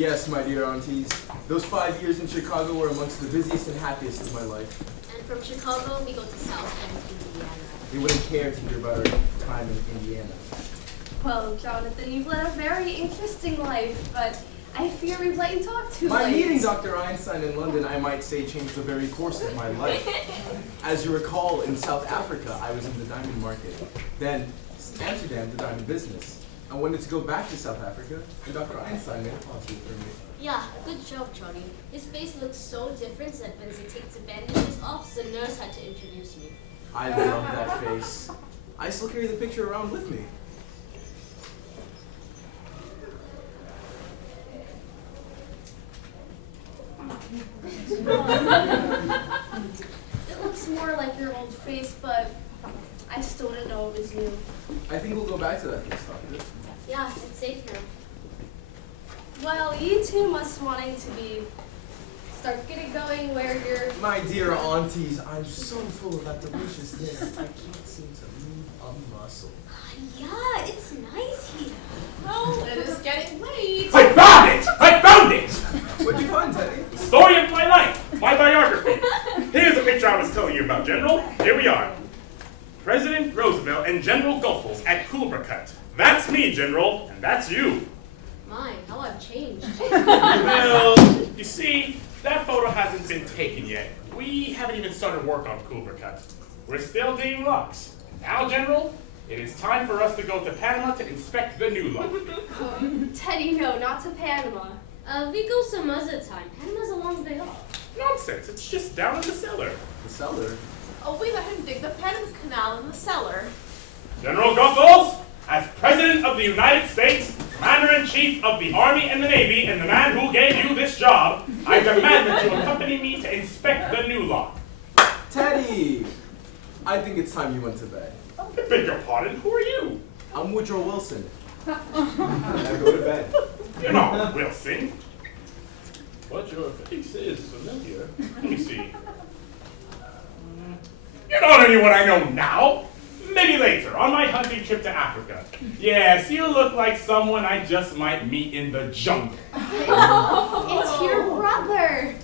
Yes, my dear aunties. Those 5 years in Chicago were amongst the busiest and happiest of my life. And from Chicago, we go to South Bend, Indiana. You wouldn't care to hear about our time in Indiana. Well, Jonathan, you've led a very interesting life, but I fear we've let you talk too My late. meeting Dr. Einstein in London, I might say, changed the very course of my life. As you recall, in South Africa, I was in the diamond market. Then, Amsterdam, the diamond business. I wanted to go back to South Africa, and Dr. Einstein made it possible for me. Yeah, good job, Johnny. His face looked so different that when they take the bandages off, the nurse had to introduce me. I love that face. I still carry the picture around with me. It looks more like your old face, but I still didn't know it was you. I think we'll go back to that face, Doctor. Yeah, it's safe now. Well, you two must wanting to start getting going where you're... My dear aunties, I'm so full of that deliciousness. I can't seem to move a muscle. Yeah, it's nice here. Oh, it is getting late. I found it! I found it! What'd you find, Teddy? The story of my life, my biography. Here's the picture I was telling you about, General. Here we are. President Roosevelt and General Goethals at Kulberkut. That's me, General, and that's you. My, how I've changed. Well, you see, that photo hasn't been taken yet. We haven't even started work on Kulberkut. We're still digging locks. Now, General, it is time for us to go to Panama to inspect the new lock. Teddy, no, not to Panama. We go some other time. Panama's a long way off. Nonsense, it's just down in the cellar. The cellar. Oh, we let him dig the Panama Canal in the cellar. General Goethals, as President of the United States, Commander-in-Chief of the Army and the Navy, and the man who gave you this job, I demand that you accompany me to inspect the new lock. Teddy! I think it's time you went to bed. I beg your pardon, who are you? I'm Woodrow Wilson. Now go to bed. You're not Wilson. But your face is familiar. Let me see. You're not anyone I know now. Maybe later, on my hunting trip to Africa. Yes, you look like someone I just might meet in the jungle. It's your brother,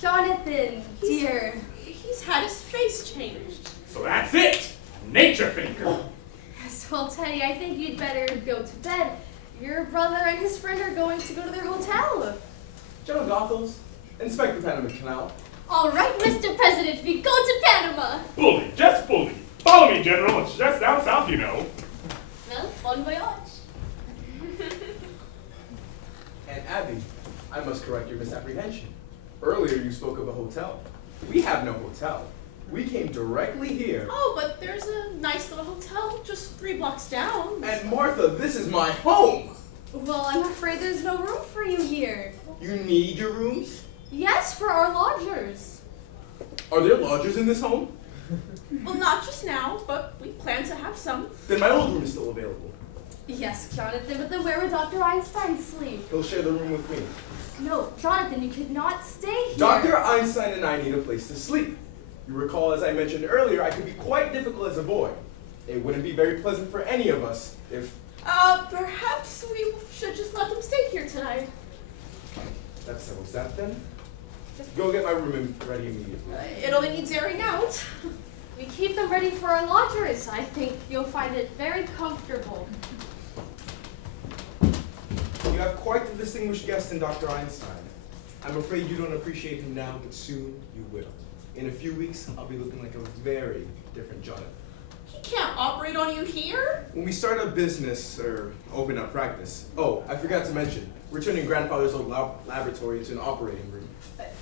Jonathan, dear. He's had his face changed. So that's it. Nature finger. Yes, well, Teddy, I think you'd better go to bed. Your brother and his friend are going to go to their hotel. General Goethals, inspect the Panama Canal. All right, Mr. President, we go to Panama. Bully, just bully. Follow me, General. It's just down south, you know. Well, bon voyage. And Abby, I must correct your misapprehension. Earlier you spoke of a hotel. We have no hotel. We came directly here. Oh, but there's a nice little hotel just 3 blocks down. And Martha, this is my home! Well, I'm afraid there's no room for you here. You need your rooms? Yes, for our lodgers. Are there lodgers in this home? Well, not just now, but we plan to have some. Then my old room is still available. Yes, Jonathan, but then where would Dr. Einstein sleep? He'll share the room with me. No, Jonathan, you could not stay here. Dr. Einstein and I need a place to sleep. You recall, as I mentioned earlier, I could be quite difficult as a boy. It wouldn't be very pleasant for any of us if... Perhaps we should just let him stay here tonight. That settles that then. Go get my room ready immediately. It only needs airing out. We keep them ready for our lodgers. I think you'll find it very comfortable. You have quite the distinguished guest in Dr. Einstein. I'm afraid you don't appreciate him now, but soon you will. In a few weeks, I'll be looking like a very different Jonathan. He can't operate on you here. When we start a business or open up practice, oh, I forgot to mention, we're turning grandfather's old laboratory into an operating room.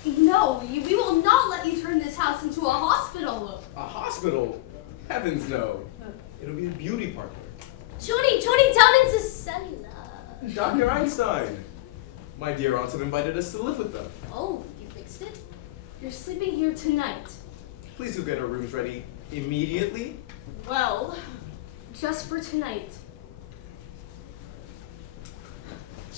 No, we will not let you turn this house into a hospital. A hospital? Heavens no. It'll be a beauty parlor. Johnny, down into cellular. Dr. Einstein! My dear aunts have invited us to live with them. Oh, you fixed it? You're sleeping here tonight. Please do get our rooms ready immediately. Well, Just for tonight.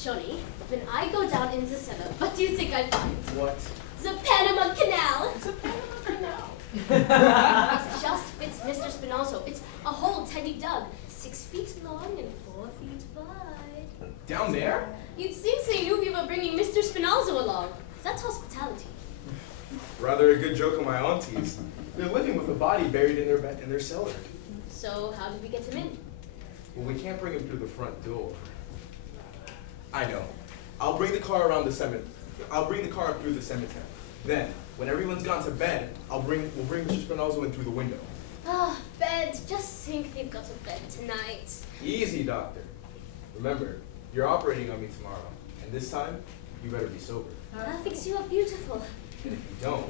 Johnny, when I go down in the cellar, what do you think I find? What? The Panama Canal. the Panama Canal. It just fits Mr. Spinozzo. It's a hole Teddy dug, 6 feet long and 4 feet wide. Down there? You'd think they knew we were bringing Mr. Spinalzo along. That's hospitality. Rather a good joke on my aunties. They're living with a body buried in their cellar. So how did we get him in? Well, we can't bring him through the front door. I know. I'll bring the car around the cemetery. I'll bring the car up through the cemetery. Then, when everyone's gone to bed, we'll bring Mr. Spinalzo in through the window. Ah, bed. Just think they've got a bed tonight. Easy, doctor. Remember, you're operating on me tomorrow, and this time, you better be sober. I'll fix you up beautiful. And if you don't,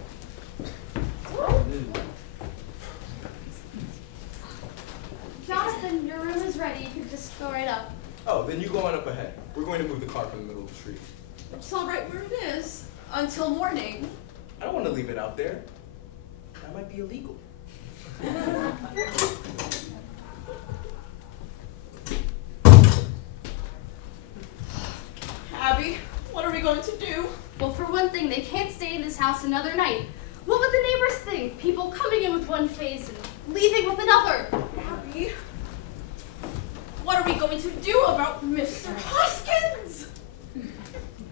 Jonathan, your room is ready. You can just go right up. oh, then you go on up ahead. We're going to move the car from the middle of the street. It's all right where it is until morning. I don't want to leave it out there. That might be illegal. Abby, what are we going to do? Well, for one thing, they can't stay in this house another night. What would the neighbors think? People coming in with one face and leaving with another. Abby, what are we going to do about Mr. Hoskins?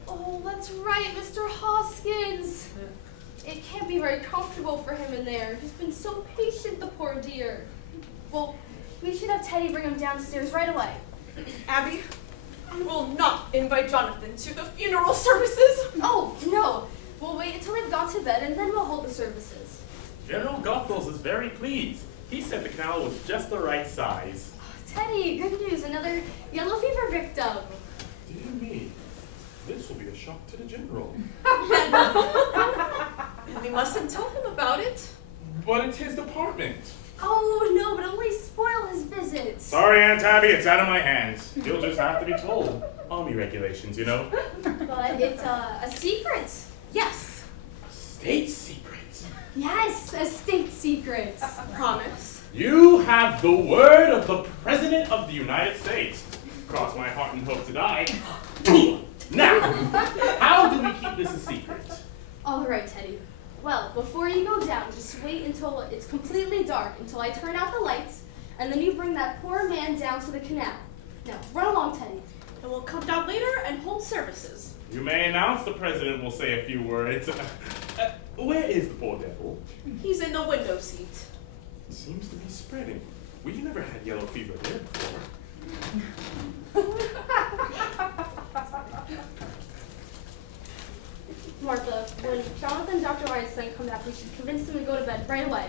Oh, that's right, Mr. Hoskins. It can't be very comfortable for him in there. He's been so patient, the poor dear. Well, we should have Teddy bring him downstairs right away. Abby, I will not invite Jonathan to the funeral services. Oh, no. We'll wait until they've gone to bed and then we'll hold the services. General Goethals is very pleased. He said the canal was just the right size. Teddy, good news. Another yellow fever victim. Dear me, this will be a shock to the general. And we mustn't tell him about it. But it's his department. Oh, no, but only spoil his visit. Sorry, Aunt Abby, it's out of my hands. You'll just have to be told. Army regulations, you know. But it's a secret. Yes, State secret. Yes, a state secret. promise. You have the word of the President of the United States. Cross my heart and hope to die. Now, how do we keep this a secret? All right, Teddy. Well, before you go down, just wait until it's completely dark, until I turn out the lights, and then you bring that poor man down to the canal. Now, run along, Teddy. And we'll come down later and hold services. You may announce the President will say a few words. Where is the poor devil? He's in the window seat. It seems to be spreading. We never had yellow fever there before. Martha, when Jonathan and Dr. Weinstein come back, we should convince them to go to bed right away.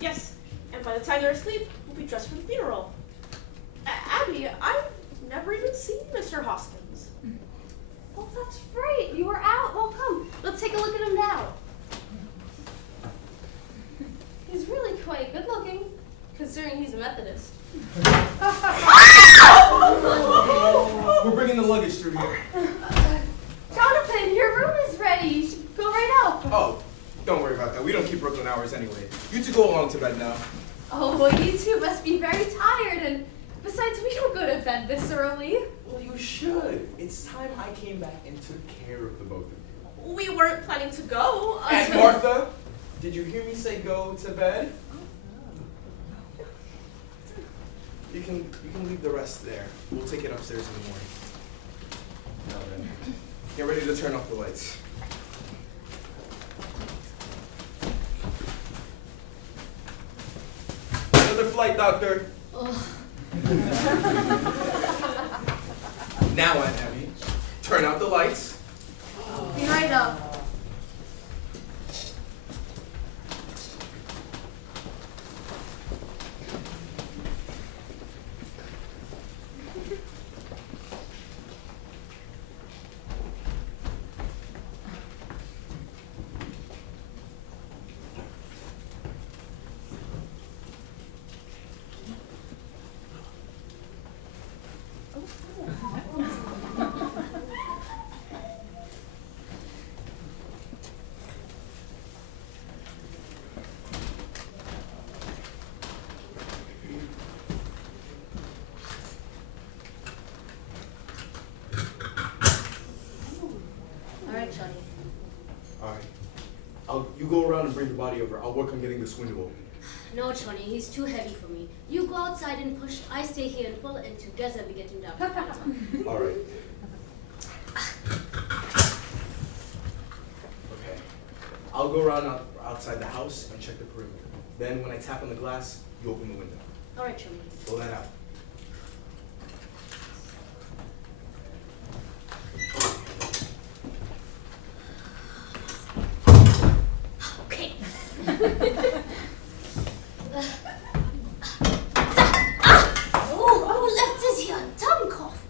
Yes, and by the time they're asleep, we'll be dressed for the funeral. Abby, I've never even seen Mr. Hoskins. Oh, that's right. You were out. Well, come. Let's take a look at him now. He's really quite good looking, considering he's a Methodist. We're bringing the luggage through here. Jonathan, your room is ready. You should go right up. Oh, don't worry about that. We don't keep Brooklyn hours anyway. You two go along to bed now. Oh, well, you two must be very tired, and besides, we don't go to bed this early. Well, you should. It's time I came back and took care of the both of you. We weren't planning to go. And Martha, did you hear me say go to bed? You can leave the rest there. We'll take it upstairs in the morning. Now then, get ready to turn off the lights. Another flight, doctor. Oh, Now, Aunt Abby, turn out the lights. Be right up. all right, Johnny. All right. You go around and bring the body over. I'll work on getting this window open. No, Johnny, he's too heavy for me. You go outside and push, I stay here and pull, and together we get him down. All right. I'll go around outside the house and check the perimeter. Then when I tap on the glass, you open the window. All right, Johnny. Pull that out. Okay. Who left us here? Tongue cough.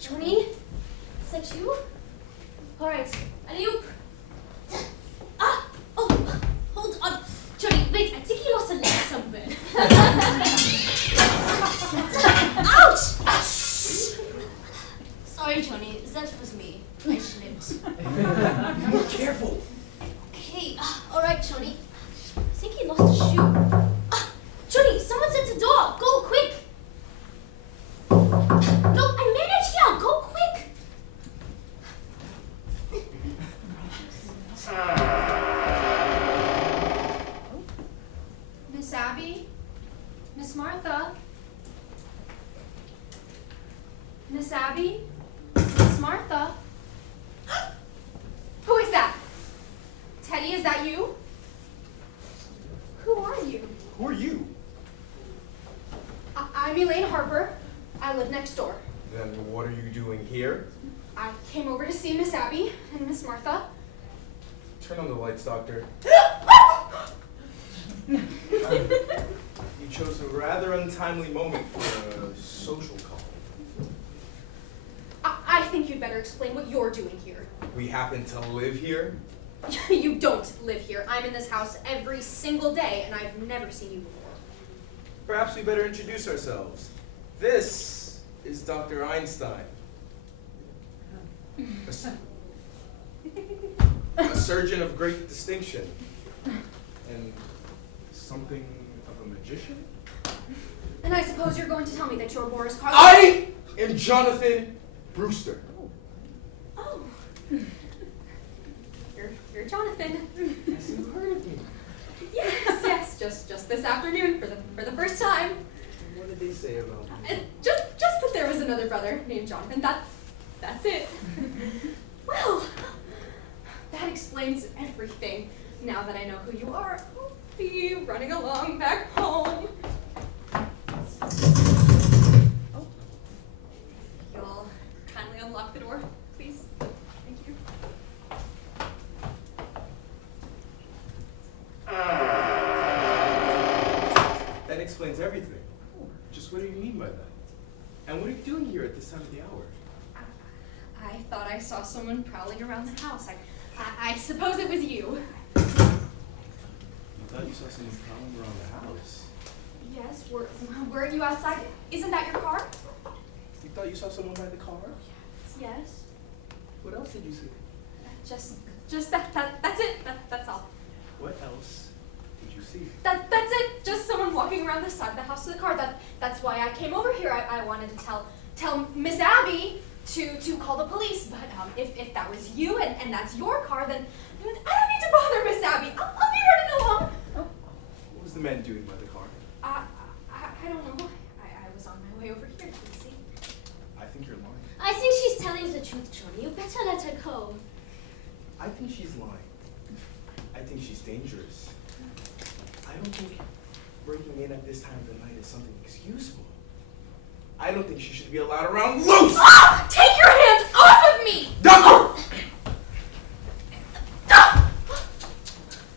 Johnny, is that you? All right, alley-oop. Oh, hold on. Johnny, wait, I think he lost a leg somewhere. Ouch! Sorry, Johnny, that was me. I slipped. Be more careful. Okay, all right, Johnny. I think he lost a shoe. Johnny, someone's at the door. Go quick. No, I managed here. Go quick. Miss Abby? Miss Martha? Miss Abby? Miss Martha? Who is that? Teddy, is that you? Who are you? Who are you? I'm Elaine Harper. I live next door. Then what are you doing here? I came over to see Miss Abby and Miss Martha. Turn on the lights, Doctor. You chose a rather untimely moment for a social call. I think you'd better explain what you're doing here. We happen to live here. You don't live here. I'm in this house every single day, and I've never seen you before. Perhaps we better introduce ourselves. This is Dr. Einstein. A surgeon of great distinction. And something of a magician? And I suppose you're going to tell me that you're Boris Karloff. I am Jonathan Brewster. Oh. You're Jonathan. Yes, you've heard of me. Yes, just this afternoon for the first time. What did they say about me? Just that there was another brother named Jonathan. That's it. Well, that explains everything. Now that I know who you are, I'll be running along back home. Oh. You'll kindly unlock the door, please. Thank you. That explains everything. Just what do you mean by that? And what are you doing here at this time of the hour? I thought I saw someone prowling around the house. I suppose it was you. You thought you saw someone prowling around the house. Yes, weren't you outside? Isn't that your car? You thought you saw someone by the car? Yes. What else did you see? Just that's it. That's all. What else did you see? That's it. Just someone walking around the side of the house to the car. That's why I came over here. I wanted to tell Miss Abby to call the police. But if that was you and that's your car, then I don't need to bother Miss Abby. I'll be running along. What was the man doing by the car? I don't know. I was on my way over here. You see? I think you're lying. I think she's telling the truth, Johnny. You better let her go. I think she's lying. I think she's dangerous. I don't think breaking in at this time of the night is something excusable. I don't think she should be allowed around loose! Ah! Take your hands off of me! Doctor!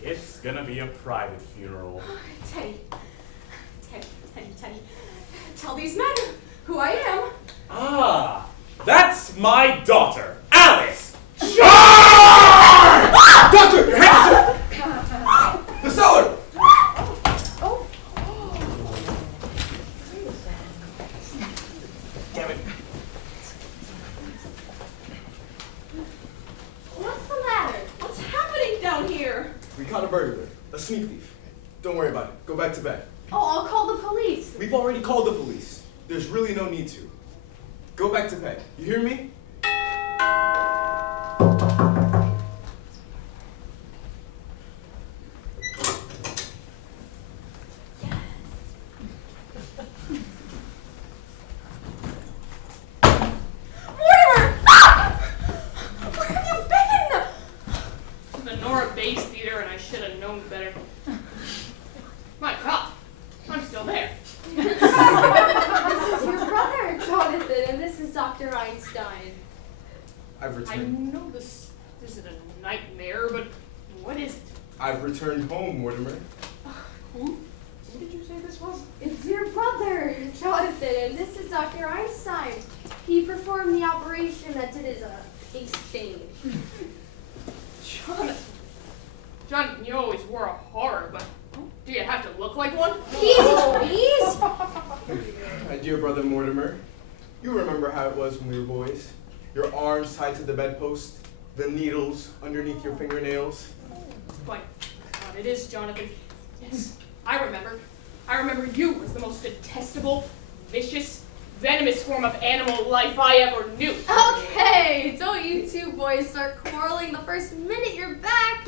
It's gonna be a private funeral. Teddy. Tell these men who I am. Ah, that's my daughter, Alice. Doctor! Your hands! The cellar! Oh. Damn it. What's the matter? What's happening down here? We caught a burglar, a sneak thief. Don't worry about it. Go back to bed. Oh, I'll call the police. We've already called the police. There's really no need to. Go back to bed. You hear me? Mortimer! Ah! Where have you been? I've I returned. know this isn't a nightmare, but what is it? I've returned home, Mortimer. Who? Who did you say this was? It's your brother, Jonathan, and this is Dr. Einstein. He performed the operation that did his face change. Jonathan. Jonathan, you always were a horror, but do you have to look like one? Please. My dear brother Mortimer, you remember how it was when we were boys? Your arms tied to the bedpost, the needles underneath your fingernails. But God, it is Jonathan. Yes, I remember. I remember you as the most detestable, vicious, venomous form of animal life I ever knew. Okay, don't you two boys start quarreling the first minute you're back.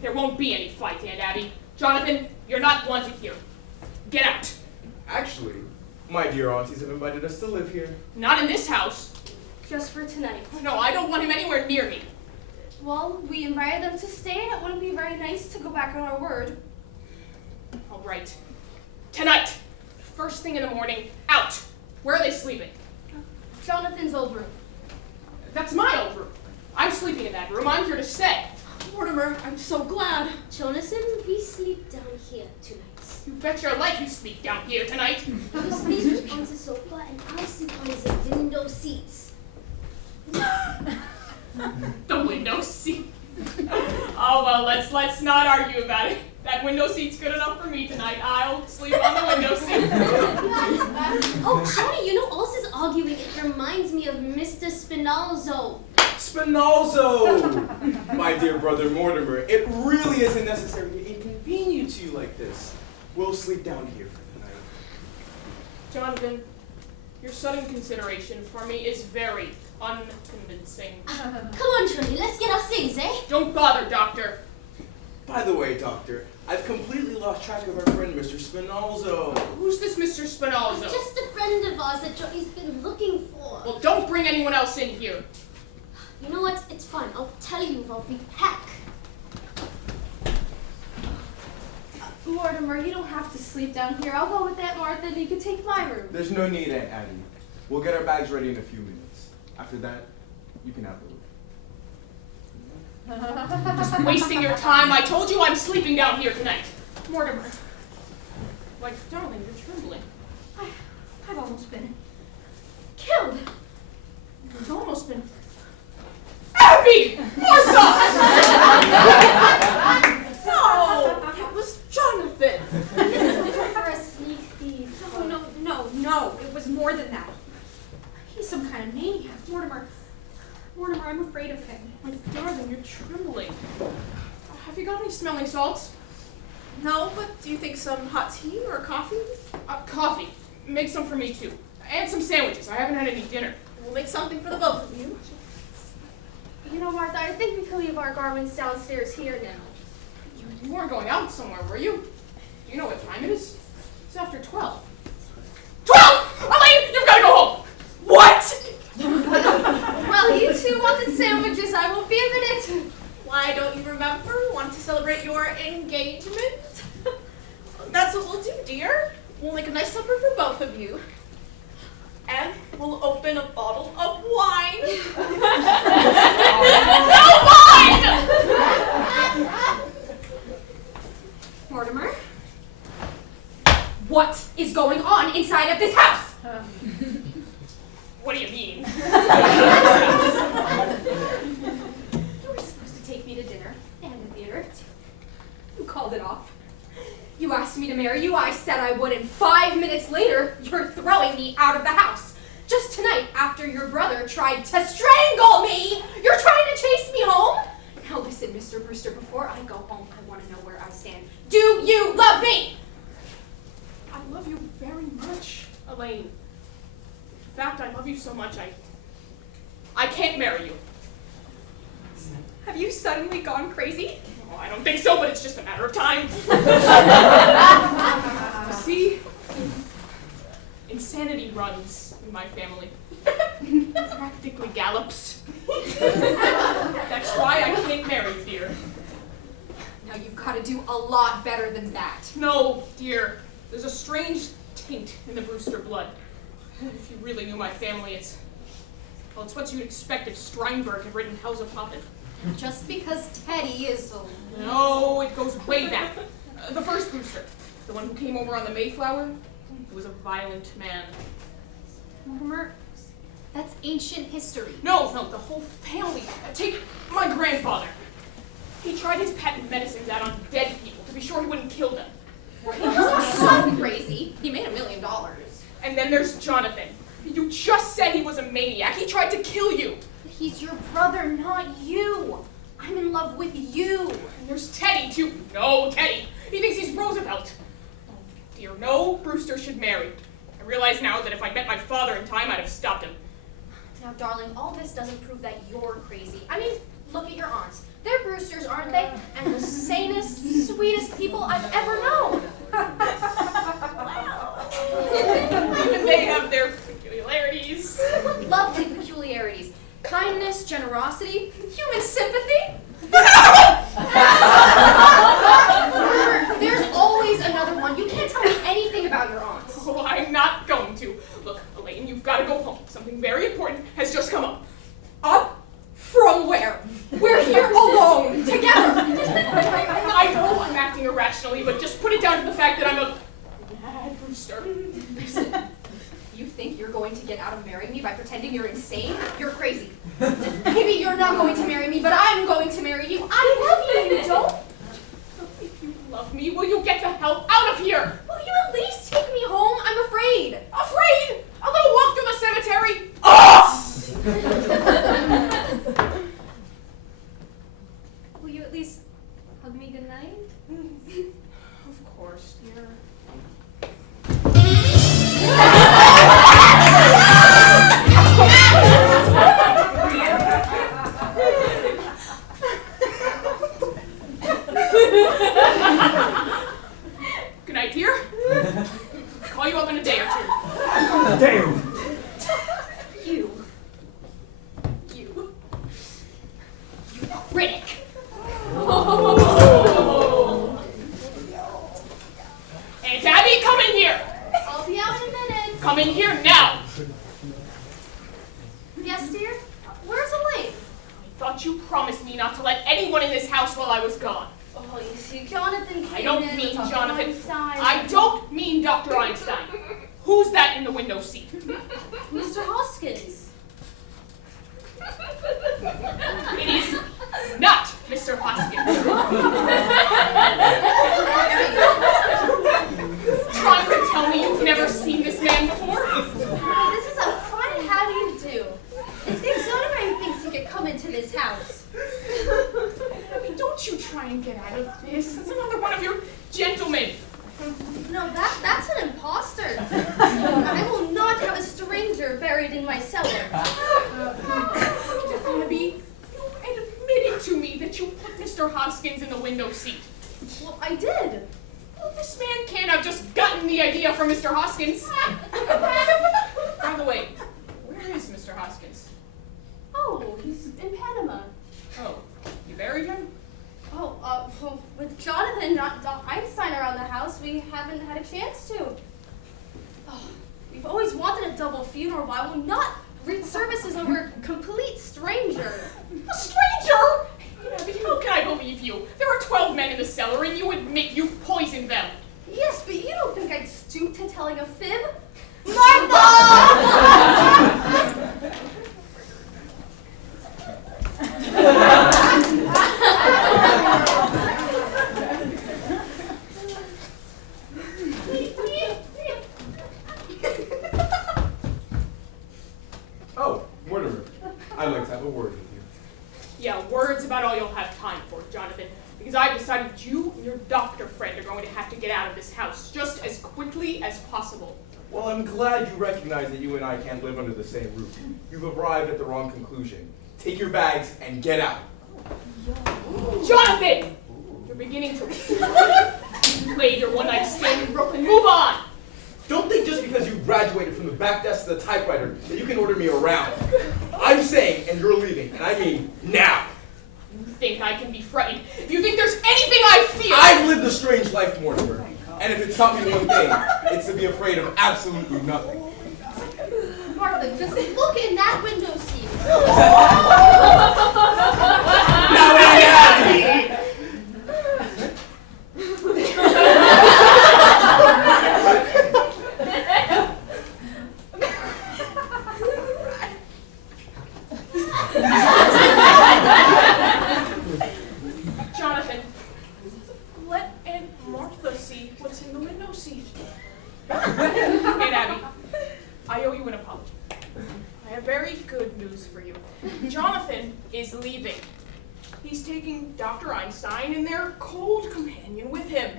There won't be any fight, Aunt Abby. Jonathan, you're not wanted here. Get out. Actually, my dear aunties have invited us to live here. Not in this house. Just for tonight. No, I don't want him anywhere near me. Well, we invited them to stay, and it wouldn't be very nice to go back on our word. All right. Tonight, first thing in the morning, out. Where are they sleeping? Jonathan's old room. That's my old room. I'm sleeping in that room. I'm here to stay. Mortimer, I'm so glad. Jonathan, we sleep down here tonight. You bet your life you sleep down here tonight. You sleep on the sofa and I sleep on the window seats. The window seat. Oh well, let's not argue about it. That window seat's good enough for me tonight. I'll sleep on the window seat. Oh, Johnny, you know, all this arguing, it reminds me of Mr. Spinalzo. Spinalzo! My dear brother Mortimer, it really isn't necessary to inconvenience you like this. We'll sleep down here for the night. Jonathan, your sudden consideration for me is very unconvincing. Come on, Johnny, let's get our things, eh? Don't bother, Doctor. By the way, Doctor, I've completely lost track of our friend, Mr. Spinalzo. Who's this Mr. Spinalzo? Just a friend of ours that Johnny's been looking for. Well, don't bring anyone else in here. You know what? It's fine. I'll tell you while we pack. Mortimer, you don't have to sleep down here. I'll go with Aunt Martha, and you can take my room. There's no need, Aunt Addie. We'll get our bags ready in a few minutes. After that, you can have the room. Just wasting your time. I told you I'm sleeping down here tonight. Mortimer. Like, darling, you're trembling. I've almost been killed. You've almost been... Abby! Martha! No! It was Jonathan! For a sneak thief. No, it was more than that. He's some kind of maniac. Mortimer, I'm afraid of him. My darling, you're trembling. Have you got any smelling salts? No, but do you think some hot tea or coffee? Coffee. Make some for me, too. And some sandwiches. I haven't had any dinner. We'll make something for the both of you. You know, Martha, I think we can leave our garments downstairs here now. You weren't going out somewhere, were you? Do you know what time it is? It's after 12. 12! Elaine, you've got to go home! What? Well, you two wanted sandwiches. I won't be a minute. Why don't you remember? Want to celebrate your engagement? That's what we'll do, dear. We'll make a nice supper for both of you. And we'll open a bottle of wine. No wine! Mortimer, what is going on inside of this house? What do you mean? You were supposed to take me to dinner and the theater. You called it off. You asked me to marry you. I said I would, and 5 minutes later, you're throwing me out of the house. Just tonight, after your brother tried to strangle me, you're trying to chase me home? Now listen, Mr. Brewster, before I go home, I want to know where I stand. Do you love me? I love you very much, Elaine. In fact, I love you so much, I can't marry you. Have you suddenly gone crazy? Oh, I don't think so, but it's just a matter of time. You see, insanity runs in my family. Practically gallops. That's why I can't marry you, dear. Now you've got to do a lot better than that. No, dear. There's a strange taint in the Brewster blood. If you really knew my family, it's Well, it's what you'd expect if Strindberg had written Hell's a Poppin'. Just because Teddy is a... No, it goes way back. The first Brewster, the one who came over on the Mayflower, he was a violent man. Mortimer, that's ancient history. No, the whole family. Take my grandfather. He tried his patent medicines out on dead people to be sure he wouldn't kill them. He wasn't so crazy. He made $1 million. And then there's Jonathan. You just said he was a maniac. He tried to kill you. He's your brother, not you. I'm in love with you. And there's Teddy, too. No, Teddy. He thinks he's Roosevelt. Oh, dear, no, Brewster should marry. I realize now that if I'd met my father in time, I'd have stopped him. Now, darling, all this doesn't prove that you're crazy. I mean, look at your aunts. They're Brewsters, aren't they? And the sanest, sweetest people I've ever known. And they have their peculiarities. Lovely peculiarities. Kindness, generosity, human sympathy. There's always another one. You can't tell me anything about your aunts. Oh, I'm not going to. Look, Elaine, you've got to go home. Something very important has just come up. Up? From where? We're here alone, together. I know I'm acting irrationally, but just put it down to the fact that I'm a mad Brewster. Listen, you think you're going to get out of marrying me by pretending you're insane? You're crazy. Maybe you're not going to marry me, but I'm going to marry you. I love you, you don't? If you love me, will you get the hell out of here? Will you at least take me home? I'm afraid. Afraid? A little walk through the cemetery? Will you at least hug me goodnight? Of course, dear. Good night, dear. Call you up in a day or two. Damn! You critic. Aunt Abby, come in here. I'll be out in a minute. Come in here now. Yes, dear? Where's Elaine? I thought you promised me not to let anyone in this house while I was gone. Oh, you see, Jonathan came I don't in mean with Dr. Jonathan. Einstein. I don't mean Dr. Einstein. Who's that in the window seat? Mr. Hoskins. It is not Mr. Hoskins. Trying to tell me you've never seen this man before? This is a fine how do you do. It's the exonerating thinks he could come into this house. Abby, don't you try and get out of this. That's another one of your gentlemen. No, that's an imposter. I will not have a stranger buried in my cellar. Abby, you admitted to me that you put Mr. Hoskins in the window seat. Well, I did. Well, this man can't have just gotten the idea from Mr. Hoskins. By the way, where is Mr. Hoskins? Oh, he's in Panama. Oh, you buried him? Oh, well, with Jonathan, not Einstein around the house, we haven't had a chance to. Oh, we've always wanted a double funeral, but I will not read services over a complete stranger. A stranger? Abby, how can I believe you? There are 12 men in the cellar, and you admit you poisoned them. Yes, but you don't think I'd stoop to telling a fib? Oh, Mortimer, I'd like to have a word with you. Yeah, words about all you'll have time for, Jonathan. Because I've decided you and your doctor friend are going to have to get out of this house just as quickly as possible. Well, I'm glad you recognize that you and I can't live under the same roof. You've arrived at the wrong conclusion. Take your bags and get out. Jonathan! You're beginning to play your one-night stand in Brooklyn. Move on! Don't think just because you graduated from the back desk to the typewriter that you can order me around. I'm saying, and you're leaving, and I mean now. You think I can be frightened? If you think there's anything I fear... I've lived a strange life, Mortimer. And if it's taught me one thing, it's to be afraid of absolutely nothing. Martha, just look in that window seat. Now ain't happy! Jonathan, let Aunt Martha see what's in the window seat. Aunt Abby, I owe you an apology. I have very good news for you. Jonathan is leaving. He's taking Dr. Einstein and their cold companion with him.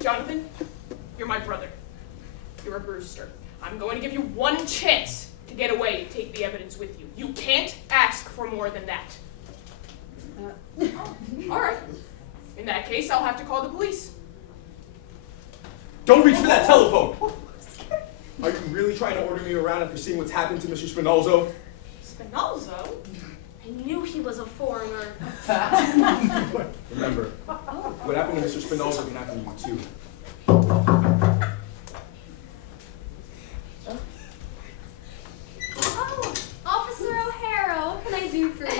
Jonathan, you're my brother. You're a Brewster. I'm going to give you one chance to get away and take the evidence with you. You can't ask for more than that. All right. In that case, I'll have to call the police. Don't reach for that telephone! Are you really trying to order me around after seeing what's happened to Mr. Spinozzo? Spinozzo? I knew he was a foreigner. Remember, what happened to Mr. Spinozzo can happen to you too. Oh, Officer O'Hara, what can I do for you?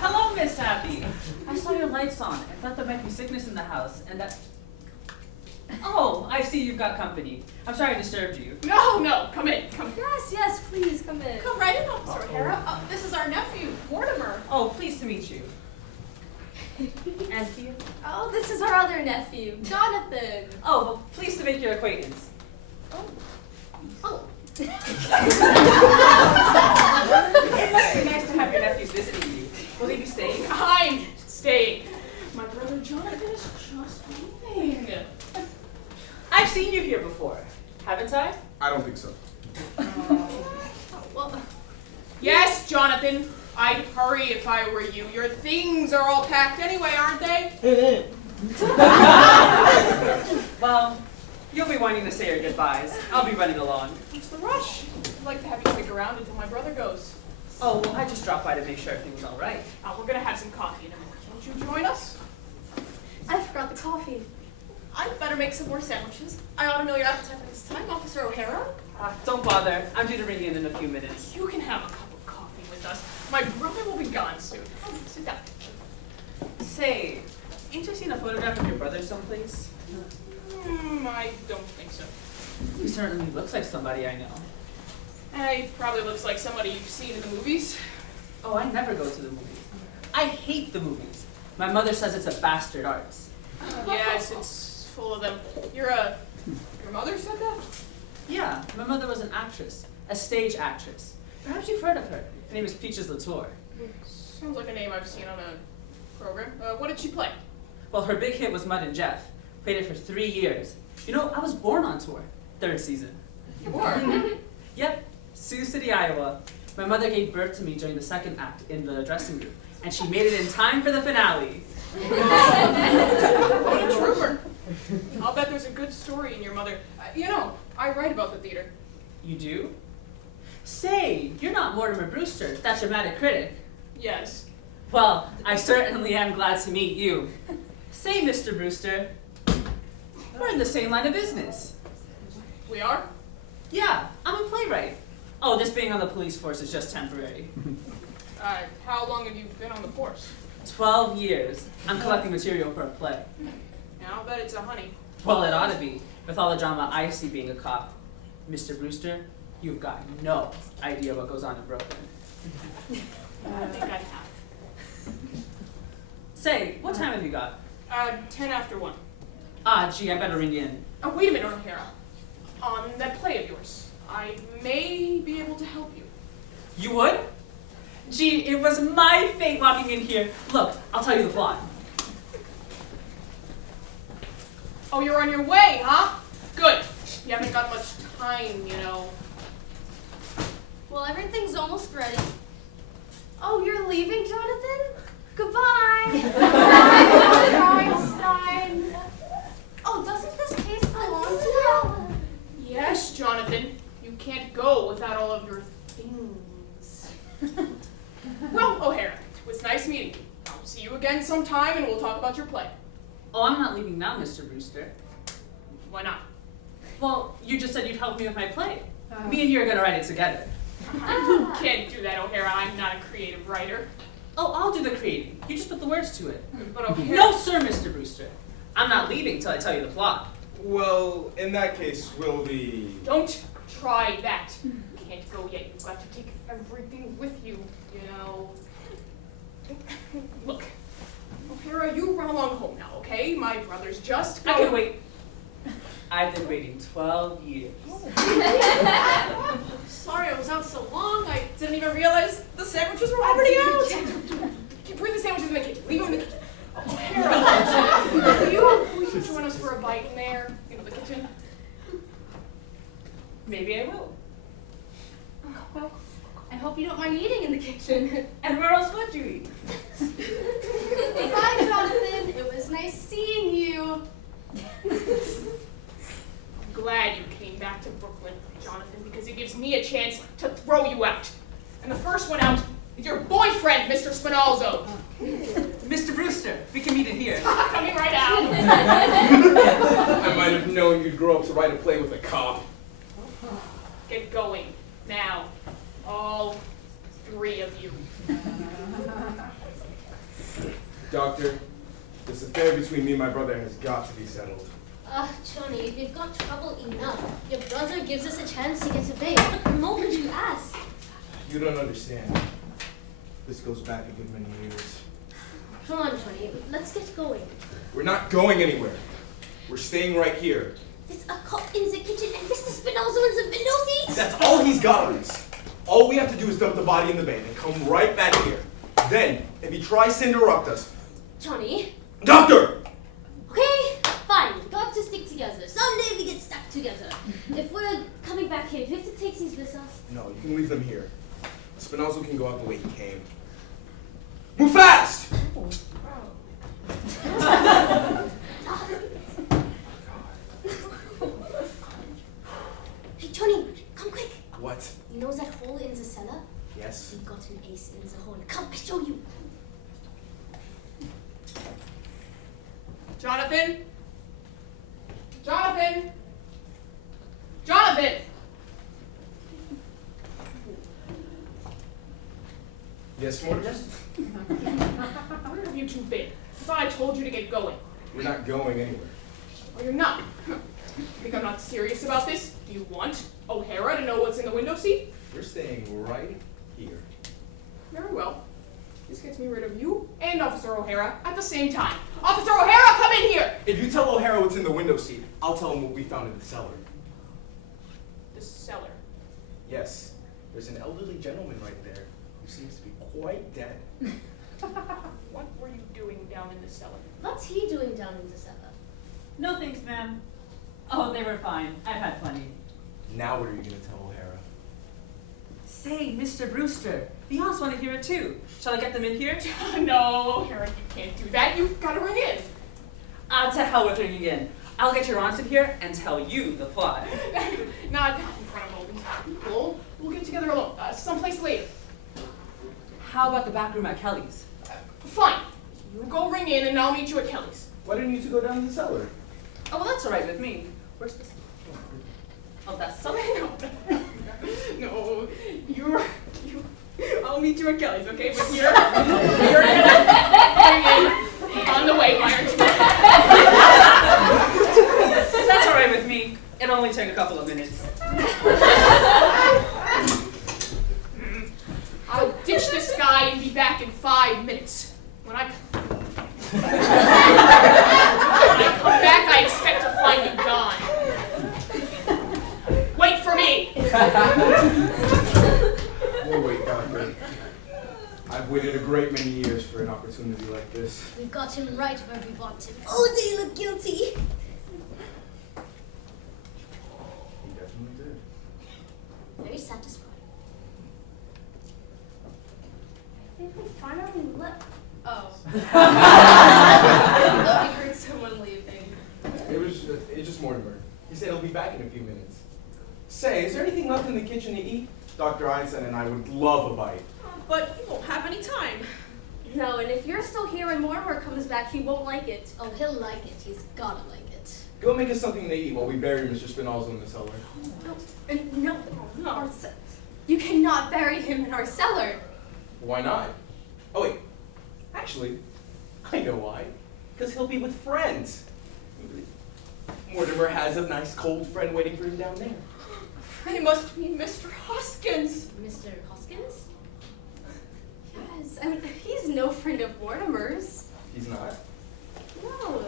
Hello, Miss Abby. I saw your lights on. I thought there might be sickness in the house, and that... Oh, I see you've got company. I'm sorry I disturbed you. No, come in, come in. Yes, please, come in. Come right in, Officer O'Hara. This is our nephew, Mortimer. Oh, pleased to meet you. And you? Oh, this is our other nephew, Jonathan. Oh, well, pleased to make your acquaintance. Oh. It must be nice to have your nephews visiting you. Will they be staying? I'm staying. My brother Jonathan is just leaving. I've seen you here before, haven't I? I don't think so. Well, Yes, Jonathan. I'd hurry if I were you. Your things are all packed anyway, aren't they? Well, you'll be wanting to say your goodbyes. I'll be running along. What's the rush? I'd like to have you stick around until my brother goes. Oh, well, I just dropped by to make sure everything was all right. We're gonna have some coffee in a minute. Won't you join us? I forgot the coffee. I'd better make some more sandwiches. I ought to know your appetite by this time, Officer O'Hara. Don't bother. I'm due to ring in a few minutes. You can have a cup of coffee with us. My brother will be gone soon. Oh, sit down. Say, ain't you seen a photograph of your brother someplace? I don't think so. He certainly looks like somebody I know. He probably looks like somebody you've seen in the movies. Oh, I never go to the movies. I hate the movies. My mother says it's a bastard arts. Yes, it's full of them. Your mother said that? Yeah, my mother was an actress, a stage actress. Perhaps you've heard of her. Her name is Peaches Latour. Sounds like a name I've seen on a program. What did she play? Well, her big hit was Mud and Jeff. Played it for 3 years. You know, I was born on tour. 3rd season. You were. Yep, Sioux City, Iowa. My mother gave birth to me during the 2nd act in the dressing room, and she made it in time for the finale. What a trooper. I'll bet there's a good story in your mother. I write about the theater. You do? Say, you're not Mortimer Brewster, that dramatic critic. Yes. Well, I certainly am glad to meet you. Say, Mr. Brewster, we're in the same line of business. We are? Yeah, I'm a playwright. Oh, this being on the police force is just temporary. How long have you been on the force? 12 years. I'm collecting material for a play. I'll bet it's a honey. Well, it ought to be, with all the drama I see being a cop. Mr. Brewster, you've got no idea what goes on in Brooklyn. I think I have. Say, what time have you got? 10 after 1. Ah, gee, I better ring in. Oh, wait a minute, O'Hara. On that play of yours, I may be able to help you. You would? Gee, it was my fate walking in here. Look, I'll tell you the plot. Oh, you're on your way, huh? Good. You haven't got much time, you know. Well, everything's almost ready. Oh, you're leaving, Jonathan? Goodbye. Goodbye, Einstein. Oh, doesn't this case belong to you? Yes, Jonathan. You can't go without all of your things. Well, O'Hara, it was nice meeting you. I'll see you again sometime and we'll talk about your play. Oh, I'm not leaving now, Mr. Brewster. Why not? Well, you just said you'd help me with my play. Me and you are gonna write it together. You can't do that, O'Hara. I'm not a creative writer. Oh, I'll do the creating. You just put the words to it. But O'Hara... No, sir, Mr. Brewster. I'm not leaving till I tell you the plot. Well, in that case, we'll be... Don't try that. You can't go yet. You've got to take everything with you, you know. Look, O'Hara, you run along home now, okay? My brother's just... I can wait. I've been waiting 12 years. Sorry I was out so long. I didn't even realize the sandwiches were already out. Bring the sandwiches in the kitchen. Leave them in the kitchen. O'Hara, will you join us for a bite in there, in the kitchen? Maybe I will. Well, I hope you don't mind eating in the kitchen. And where else would you eat? Goodbye, Jonathan. It was nice seeing you. I'm glad you came back to Brooklyn, Jonathan, because it gives me a chance to throw you out. And the first one out is your boyfriend, Mr. Spinalzo. Mr. Brewster, we can meet in here. Coming right out. I might have known you'd grow up to write a play with a cop. Get going, now. All three of you. Doctor, this affair between me and my brother has got to be settled. Johnny, we've got trouble enough. Your brother gives us a chance to get away the moment you ask. You don't understand. This goes back a good many years. Come on, Johnny, let's get going. We're not going anywhere. We're staying right here. There's a cop in the kitchen and Mr. Spinozzo in the window seat. That's all he's got on us. All we have to do is dump the body in the bin and come right back here. Then, if he tries to interrupt us... Johnny. Doctor! Okay, fine. We got to stick together. Someday we get stuck together. If we're coming back here, do we have to take these with us? No, you can leave them here. Spinozzo can go out the way he came. Move fast! Hey, Johnny, come quick. What? You know that hole in the cellar? Yes? We've got an ace in the hole. Come, I show you. Jonathan? Jonathan? Jonathan! Yes, Mortimer? Where have you two been? I thought I told you to get going. We're not going anywhere. Well, you're not. Think I'm not serious about this? Do you want O'Hara to know what's in the window seat? We're staying right here. Very well. This gets me rid of you and Officer O'Hara at the same time. Officer O'Hara, come in here! If you tell O'Hara what's in the window seat, I'll tell him what we found in the cellar. The cellar. Yes, there's an elderly gentleman right there who seems to be quite dead. What were you doing down in the cellar? What's he doing down in the cellar? No thanks, ma'am. Oh, they were fine. I've had plenty. Now what are you going to tell O'Hara? Say, Mr. Brewster, the aunts want to hear it too. Shall I get them in here? No, O'Hara, you can't do that. You've got to ring in. To hell with ringing in. I'll get your aunts in here and tell you the plot. Not in front of all these people. We'll get together alone, someplace later. How about the back room at Kelly's? Fine. You go ring in and I'll meet you at Kelly's. Why didn't you two go down to the cellar? Oh, well, that's all right with me. Where's this? Oh, that's something. No, I'll meet you at Kelly's, okay? But you're gonna ring in on the way, why aren't you? That's all right with me. It'll only take a couple of minutes. I'll ditch this guy and be back in 5 minutes. When I come back, I expect to find you gone. Wait for me! We'll wait, Doctor. I've waited a great many years for an opportunity like this. We've got him right where we want him. Oh, do you look guilty? He definitely did. Very satisfying. I think we finally left. Oh. I thought we heard someone leaving. It's just Mortimer. He said he'll be back in a few minutes. Say, is there anything left in the kitchen to eat? Dr. Einstein and I would love a bite. But he won't have any time. No, and if you're still here when Mortimer comes back, he won't like it. Oh, he'll like it. He's gotta like it. Go make us something to eat while we bury Mr. Spinalzo in the cellar. No, you cannot bury him in our cellar. Why not? Oh wait, actually, I know why. Because he'll be with friends. Mortimer has a nice cold friend waiting for him down there. They must be Mr. Hoskins. Mr. Hoskins? Yes, and he's no friend of Mortimer's. He's not? No,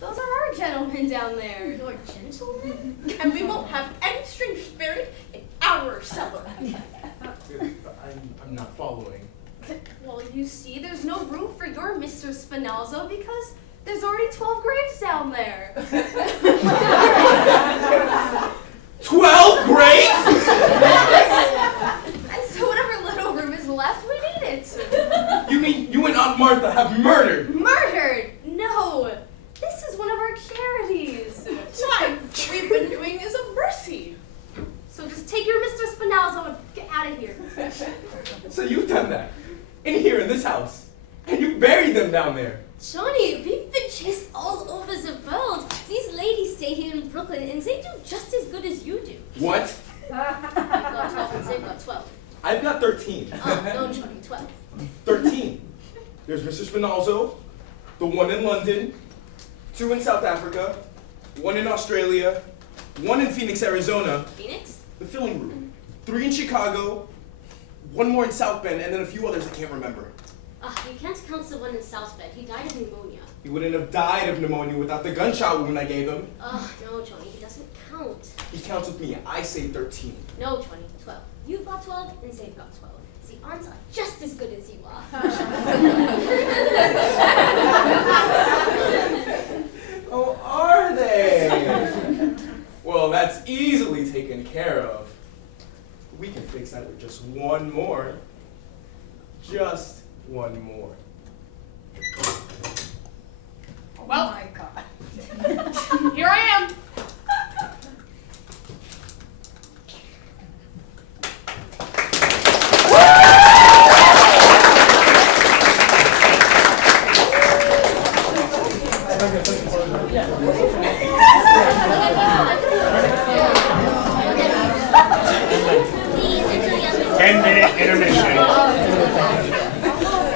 those are our gentlemen down there. Your gentleman? And we won't have any strangers buried in our cellar. I'm not following. Well, you see, there's no room for your Mr. Spinalzo because there's already 12 graves down there. 12 graves? And so whatever little room is left, we need it. You mean you and Aunt Martha have murdered? Murdered? No, this is one of our charities. Fine. What we've been doing is a mercy. So just take your Mr. Spinalzo and get out of here. So you've done that. In here, in this house. And you buried them down there. Johnny, we've been chased all over the world. These ladies stay here in Brooklyn and they do just as good as you do. What? I've got 12 and they've got 12. I've got 13. Oh, no, Johnny, 12. 13. There's Mr. Spinalzo, the one in London, 2 in South Africa, 1 in Australia, 1 in Phoenix, Arizona, Phoenix? the filling room, 3 in Chicago, 1 more in South Bend, and then a few others I can't remember. You can't count the one in South Bend. He died of pneumonia. He wouldn't have died of pneumonia without the gunshot wound I gave him. No, Johnny, he doesn't count. He counts with me. I say 13. No, Johnny, 12. You've got 12 and they've got 12. The aunts are just as good as you are. Oh, are they? Well, that's easily taken care of. We can fix that with just 1 more. Just 1 more. Well, my God. Here I am. Ten-minute intermission.